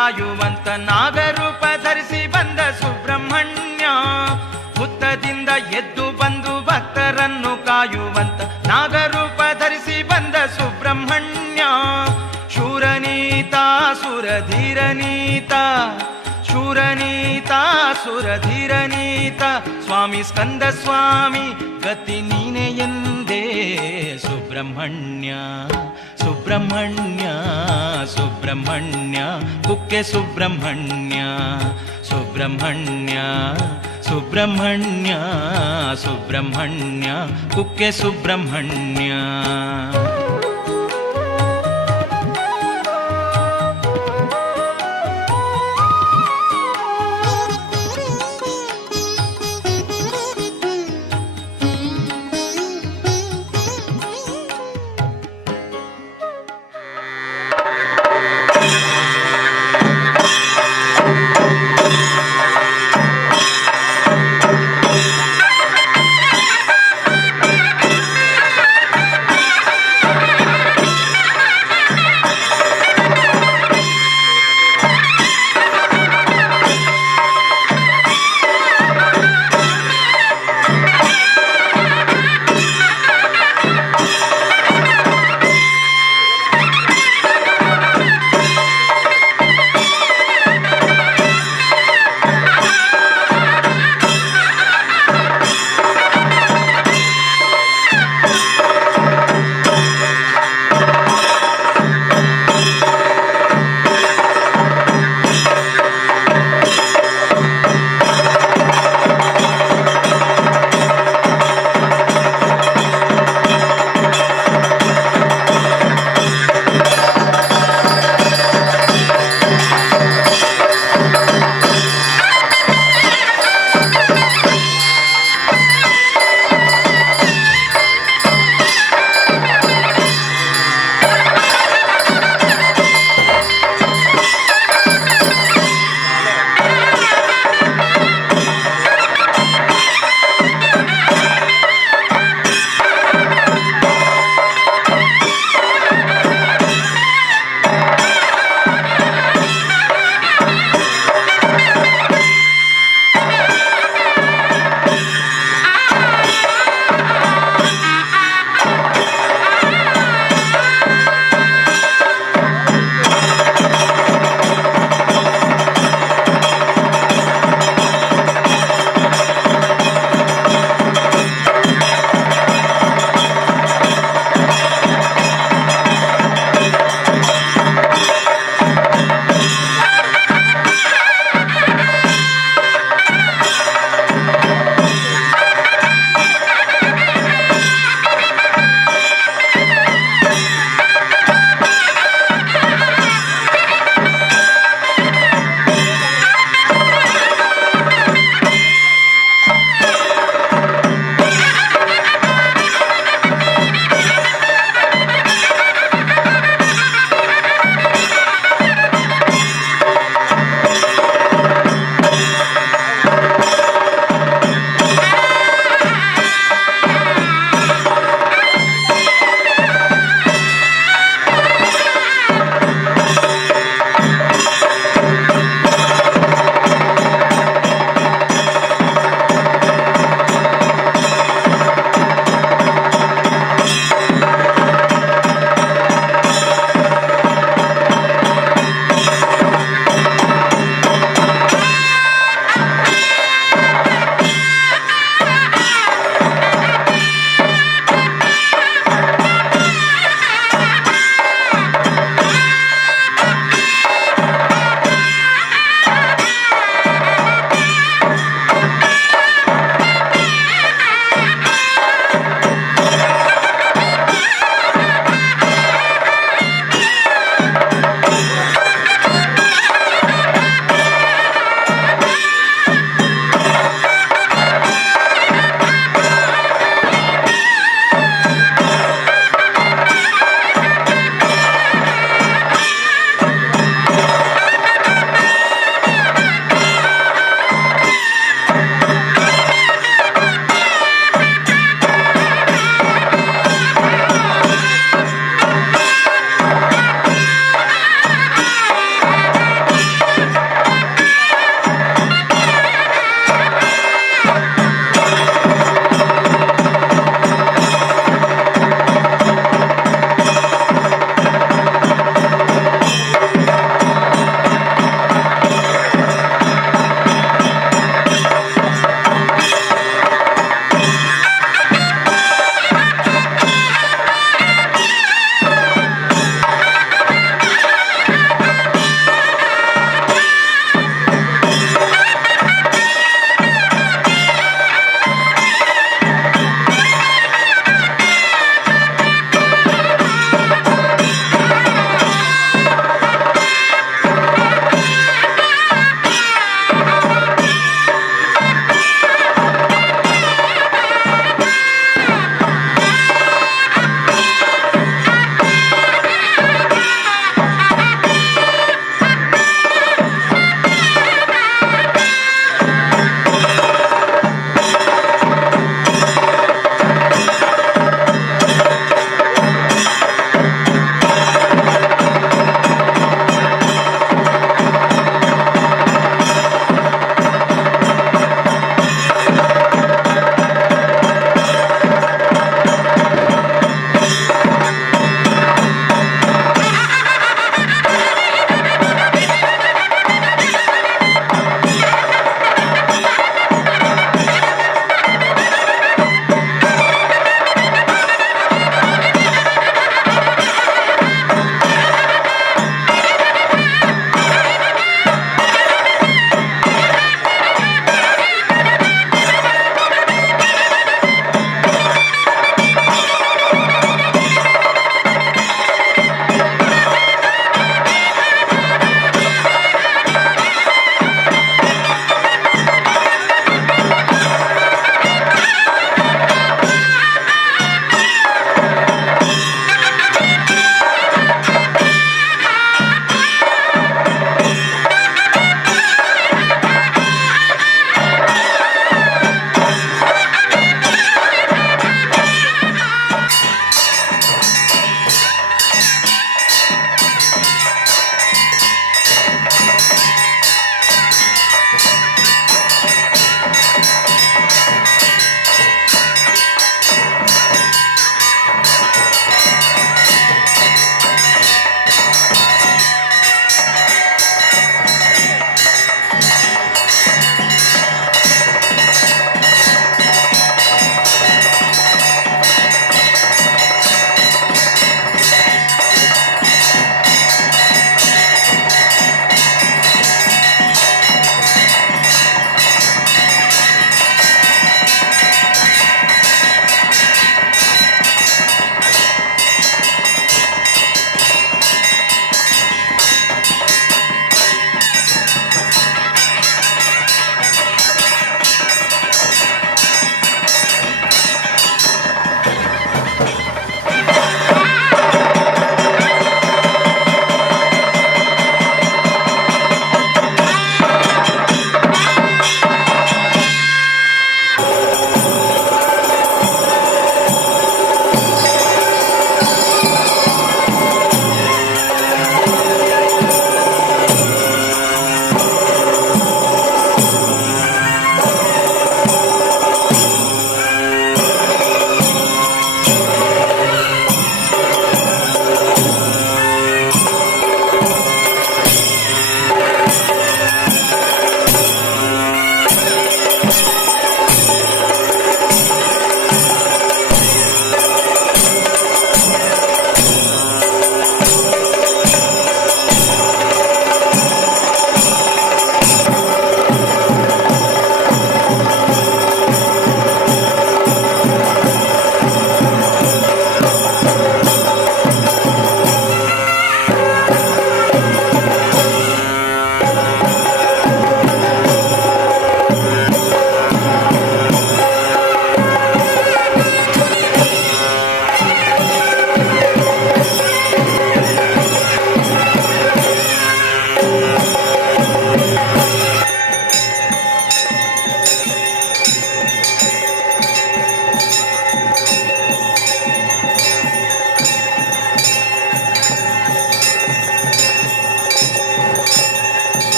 ಕಾಯುವಂತ ನಾಗರೂಪ ಧರಿಸಿ ಬಂದ ಸುಬ್ರಹ್ಮಣ್ಯ. ಹುತ್ತದಿಂದ ಎದ್ದು ಬಂದು ಭಕ್ತರನ್ನು ಕಾಯುವಂತ ನಾಗರೂಪ ಧರಿಸಿ ಬಂದ ಸುಬ್ರಹ್ಮಣ್ಯ. ಶೂರನೀತ ಸುರಧೀರನೀತ, ಶೂರನೀತ ಸುರಧೀರನೀತ, ಸ್ವಾಮಿ ಸ್ಕಂದ ಸ್ವಾಮಿ ಗತಿ ನೀನೆ ಎಂದೇ. ಸುಬ್ರಹ್ಮಣ್ಯ ಸುಬ್ರಹ್ಮಣ್ಯ ಸುಬ್ರಹ್ಮಣ್ಯ ಕುಕ್ಕೆ ಸುಬ್ರಹ್ಮಣ್ಯ. ಸುಬ್ರಹ್ಮಣ್ಯ ಸುಬ್ರಹ್ಮಣ್ಯ ಸುಬ್ರಹ್ಮಣ್ಯ ಕುಕ್ಕೆ ಸುಬ್ರಹ್ಮಣ್ಯ.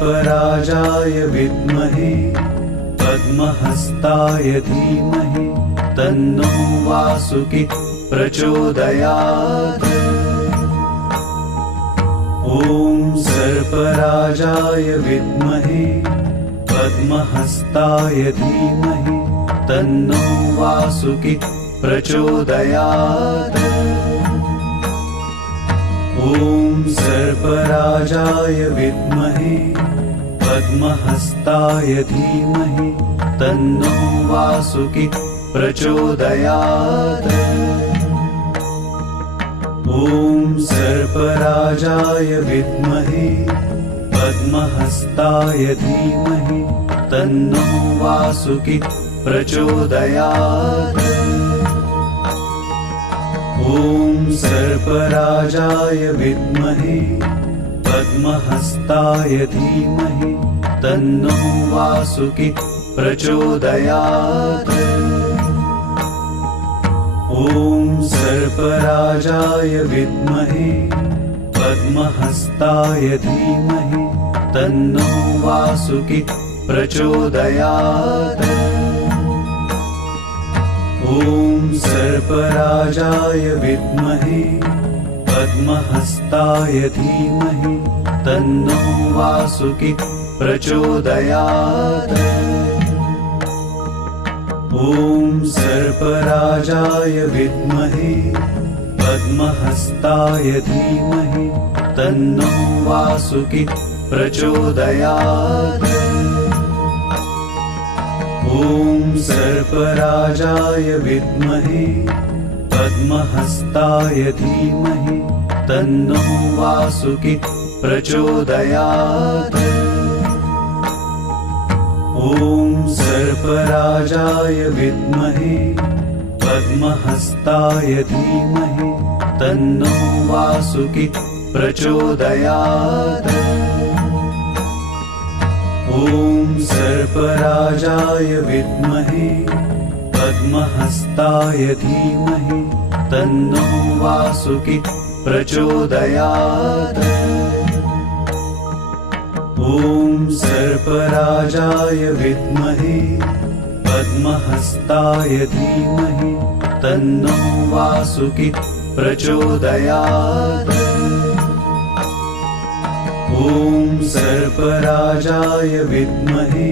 सर्पराजाय विद्महे पद्महस्ताय धीमहि तन्नो वासुकी प्रचोदयात्। ॐ सर्पराजाय विद्महे पद्महस्ताय धीमहि तन्नो वासुकी प्रचोदयात्। ॐ सर्पराजाय विद्महे पद्महस्ताय धीमहि तन्नो वासुकी प्रचोदयात्। ॐ सर्पराजाय विद्महे पद्महस्ताय धीमहि तन्नो वासुकी प्रचोदयात्। ॐ सर्पराजाय विद्महे पद्महस्ताय धीमहि तन्नो वासुकी प्रचोदयात्। ॐ सर्पराजाय विद्महे पद्महस्ताय धीमहि तन्नो वासुकी प्रचोदयात्। ॐ सर्पराजाय विद्महे पद्महस्ताय धीमहि तन्नो वासुकी प्रचोदयात्। ॐ सर्पराजाय विद्महे पद्महस्ताय धीमहि तन्नो वासुकी प्रचोदयात्। ॐ सर्पराजाय विद्महे पद्महस्ताय धीमहि तन्नो वासुकी प्रचोदयात्। ॐ सर्पराजाय विद्महे पद्महस्ताय धीमहि तन्नो वासुकी प्रचोदयात्। ॐ सर्पराजाय विद्महे पद्महस्ताय धीमहि तन्नो वासुकी प्रचोदयात्। ॐ सर्पराजाय विद्महे पद्महस्ताय धीमहि तन्नो वासुकी प्रचोदयात्। ॐ सर्पराजाय विद्महे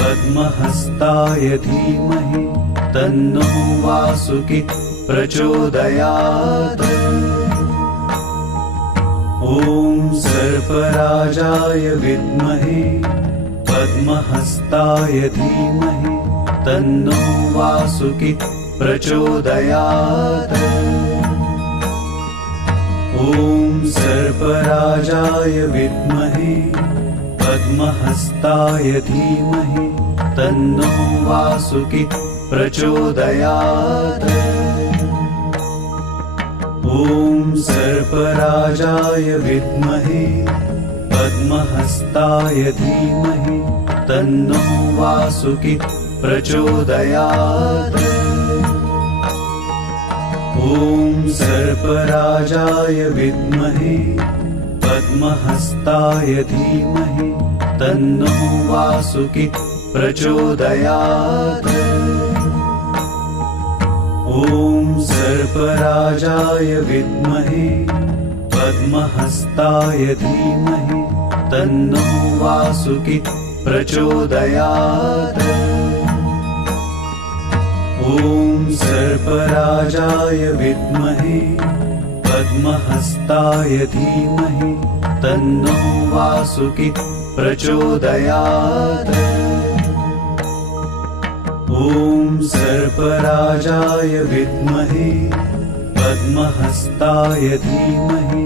पद्महस्ताय धीमहि तन्नो वासुकी प्रचोदयात्। ॐ सर्पराजाय विद्महे पद्महस्ताय धीमहि तन्नो वासुकी प्रचोदयात्। ॐ सर्पराजाय विद्महे पद्महस्ताय धीमहि तन्नो वासुकी प्रचोदयात्। ॐ सर्पराजाय विद्महे पद्महस्ताय धीमहि तन्नो वासुकी प्रचोदयात्। ॐ सर्पराजाय विद्महे पद्महस्ताय धीमहि तन्नो वासुकी प्रचोदयात्। ॐ सर्पराजाय विद्महे पद्महस्ताय धीमहि तन्नो वासुकी प्रचोदयात्। ॐ सर्पराजाय विद्महे पद्महस्ताय धीमहि तन्नो वासुकी प्रचोदयात्। ॐ सर्पराजाय विद्महे पद्महस्ताय धीमहि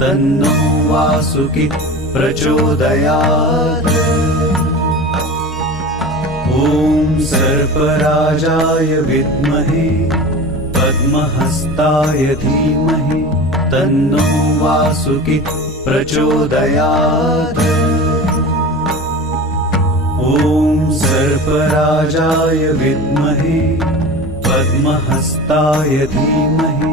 तन्नो वासुकी प्रचोदयात्। ॐ सर्पराजाय विद्महे पद्महस्ताय धीमहि तन्नो वासुकी प्रचोदयात्। ॐ सर्पराजाय विद्महे पद्महस्ताय धीमहि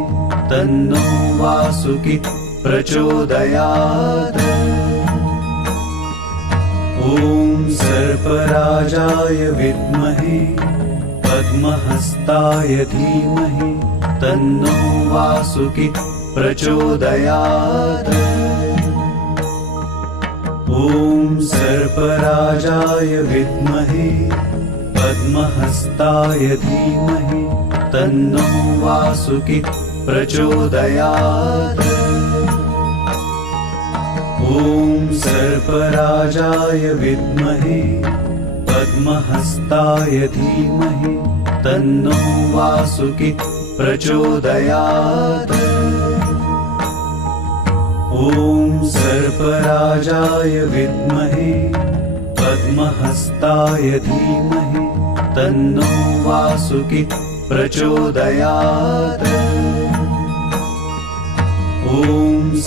तन्नो वासुकी प्रचोदयात्। ॐ ॐ सर्पराजाय विद्महे पद्महस्ताय धीमहि तन्नो वासुकी प्रचोदयात्। ॐ सर्पराजाय विद्महे पद्महस्ताय धीमहि तन्नो वासुकी प्रचोदयात्। ॐ सर्पराजाय विद्महे पद्महस्ताय धीमहि तन्नो वासुकी प्रचोदयात्। ॐ सर्पराजाय विद्महे पद्महस्ताय धीमहि तन्नो वासुकी प्रचोदयात्। ॐ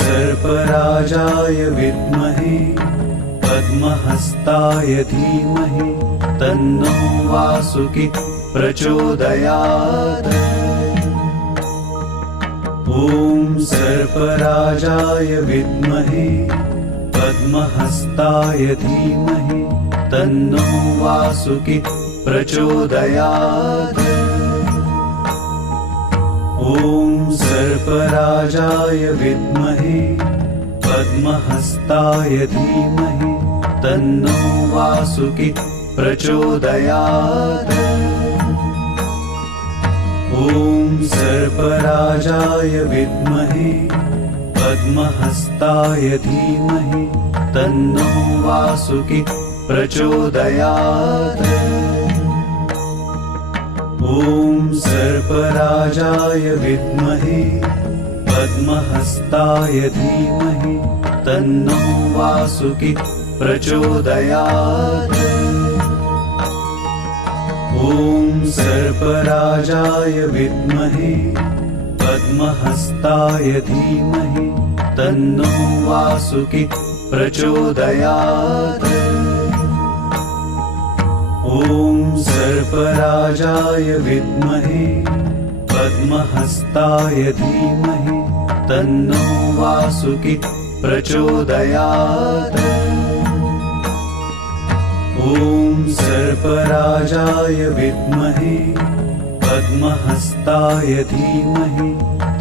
सर्पराजाय विद्महे पद्महस्ताय धीमहि तन्नो वासुकी प्रचोदयात्। ॐ सर्पराजाय विद्महे पद्महस्ताय धीमहि तन्नो वासुकी प्रचोदयात्। ॐ सर्पराजाय विद्महे पद्महस्ताय धीमहि तन्नो वासुकी प्रचोदयात्। ॐ सर्पराजाय विद्महे पद्महस्ताय धीमहि तन्नो वासुकी प्रचोदयात्। ॐ सर्पराजाय विद्महे पद्महस्ताय धीमहि तन्नो वासुकी प्रचोदयात्। ॐ सर्पराजाय विद्महे पद्महस्ताय धीमहि तन्नो वासुकी प्रचोदयात्। ॐ सर्पराजाय विद्महे पद्महस्ताय धीमहि तन्नो वासुकी प्रचोदयात्। ॐ सर्पराजाय विद्महे पद्महस्ताय धीमहि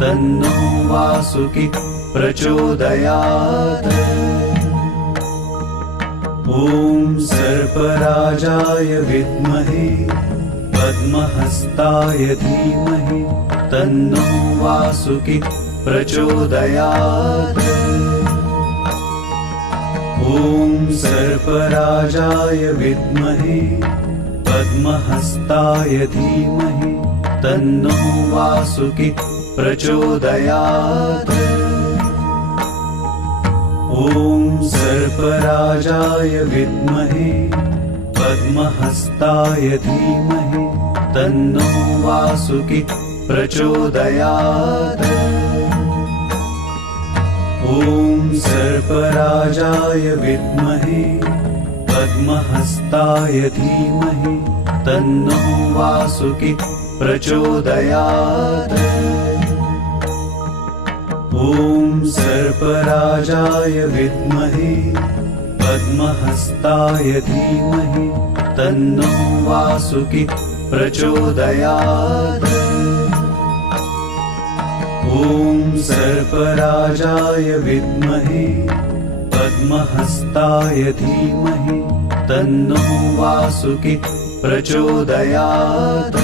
तन्नो वासुकी प्रचोदयात्। ॐ सर्पराजाय विद्महे पद्महस्ताय धीमहि तन्नो वासुकी प्रचोदयात्। ॐ सर्पराजाय विद्महे पद्महस्ताय धीमहि तन्नो वासुकी प्रचोदयात्। ॐ सर्पराजाय विद्महे पद्महस्ताय धीमहि तन्नो वासुकी प्रचोदयात्। ॐ सर्पराजाय विद्महे पद्महस्ताय धीमहि तन्नो वासुकी प्रचोदयात्। ॐ सर्पराजाय विद्महे पद्महस्ताय धीमहि तन्नो वासुकी प्रचोदयात्। ॐ सर्पराजाय विद्महे पद्महस्ताय धीमहि तन्नो वासुकी प्रचोदयात्।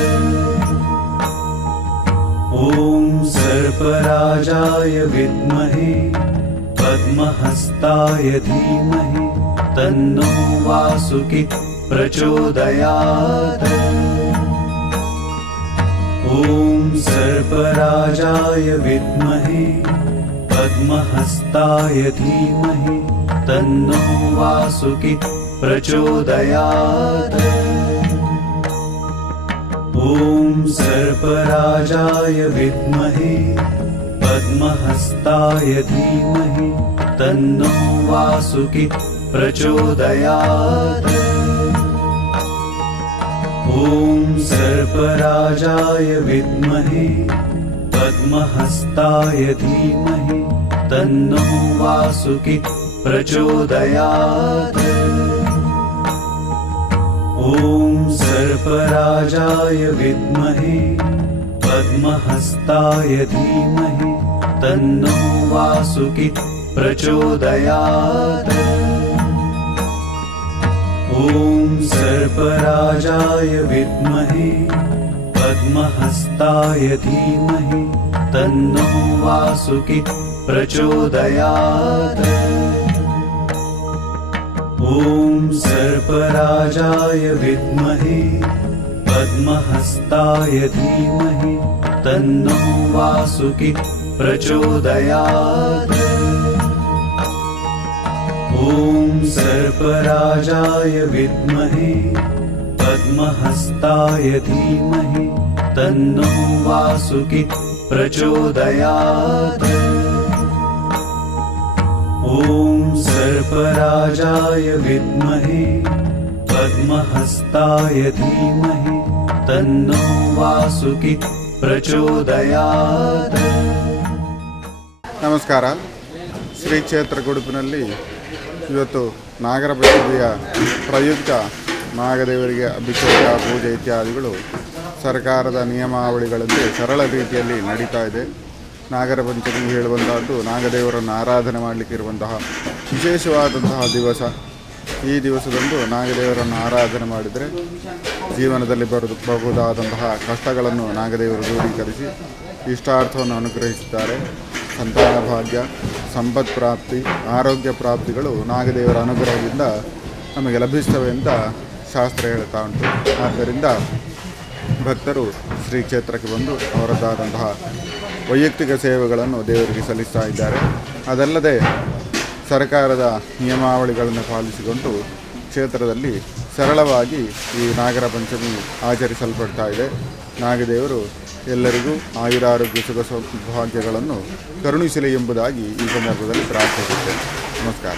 ॐ सर्पराजाय विद्महे पद्महस्ताय धीमहि तन्नो वासुकी प्रचोदयात्। ॐ सर्पराजाय विद्महे पद्महस्ताय धीमहि तन्नो वासुकी प्रचोदयात्। ॐ सर्पराजाय विद्महे पद्महस्ताय धीमहि तन्नो वासुकी प्रचोदयात्। ॐ सर्पराजाय विद्महे पद्महस्ताय धीमहि तन्नो वासुकी प्रचोदयात्। ॐ सर्पराजाय विद्महे पद्महस्ताय धीमहि तन्नो वासुकी प्रचोदयात्। ॐ सर्पराजाय विद्महे पद्महस्ताय धीमहि तन्नो वासुकी प्रचोदयात्। ॐ सर्पराजाय विद्महे पद्महस्ताय धीमहि तन्नो वासुकी प्रचोदयात्। ॐ सर्पराजाय विद्महे पद्महस्ताय धीमहि तन्नो वासुकी प्रचोदयात्। ॐ सर्पराजाय विद्महे पद्महस्ताय धीमहि तन्नो वासुकी प्रचोदयात्। ನಮಸ್ಕಾರ. ಶ್ರೀ ಕ್ಷೇತ್ರ ಗುಡುಪಿನಲ್ಲಿ ಇವತ್ತು ನಾಗರ ಪಂಚಮಿಯ ಪ್ರಯುಕ್ತ ನಾಗದೇವರಿಗೆ ಅಭಿಷೇಕ ಪೂಜೆ ಇತ್ಯಾದಿಗಳು ಸರ್ಕಾರದ ನಿಯಮಾವಳಿಗಳಂತೆ ಸರಳ ರೀತಿಯಲ್ಲಿ ನಡೀತಾ ಇದೆ. ನಾಗರ ಪಂಚಮಿ ಹೇಳುವಂತಹದ್ದು ನಾಗದೇವರನ್ನು ಆರಾಧನೆ ಮಾಡಲಿಕ್ಕೆ ಇರುವಂತಹ ವಿಶೇಷವಾದಂತಹ ದಿವಸ. ಈ ದಿವಸದಂದು ನಾಗದೇವರನ್ನು ಆರಾಧನೆ ಮಾಡಿದರೆ ಜೀವನದಲ್ಲಿ ಬರಬಹುದಾದಂತಹ ಕಷ್ಟಗಳನ್ನು ನಾಗದೇವರು ದೂರೀಕರಿಸಿ ಇಷ್ಟಾರ್ಥವನ್ನು ಅನುಗ್ರಹಿಸುತ್ತಾರೆ. ಸಂತಾನ ಭಾಗ್ಯ, ಸಂಪತ್ ಪ್ರಾಪ್ತಿ, ಆರೋಗ್ಯ ಪ್ರಾಪ್ತಿಗಳು ನಾಗದೇವರ ಅನುಗ್ರಹದಿಂದ ನಮಗೆ ಲಭಿಸ್ತವೆ ಅಂತ ಶಾಸ್ತ್ರ ಹೇಳ್ತಾ ಉಂಟು. ಆದ್ದರಿಂದ ಭಕ್ತರು ಶ್ರೀ ಕ್ಷೇತ್ರಕ್ಕೆ ಬಂದು ಅವರದ್ದಾದಂತಹ ವೈಯಕ್ತಿಕ ಸೇವೆಗಳನ್ನು ದೇವರಿಗೆ ಸಲ್ಲಿಸ್ತಾ ಇದ್ದಾರೆ. ಅದಲ್ಲದೆ ಸರ್ಕಾರದ ನಿಯಮಾವಳಿಗಳನ್ನು ಪಾಲಿಸಿಕೊಂಡು ಕ್ಷೇತ್ರದಲ್ಲಿ ಸರಳವಾಗಿ ಈ ನಾಗರ ಪಂಚಮಿ ಆಚರಿಸಲ್ಪಡ್ತಾ ಇದೆ. ನಾಗದೇವರು ಎಲ್ಲರಿಗೂ ಆಯುರಾರೋಗ್ಯ ಸುಖ ಸೌಭಾಗ್ಯಗಳನ್ನು ಕರುಣಿಸಲಿ ಎಂಬುದಾಗಿ ಈ ಸಂದರ್ಭದಲ್ಲಿ ಪ್ರಾರ್ಥಿಸುತ್ತೇನೆ. ನಮಸ್ಕಾರ.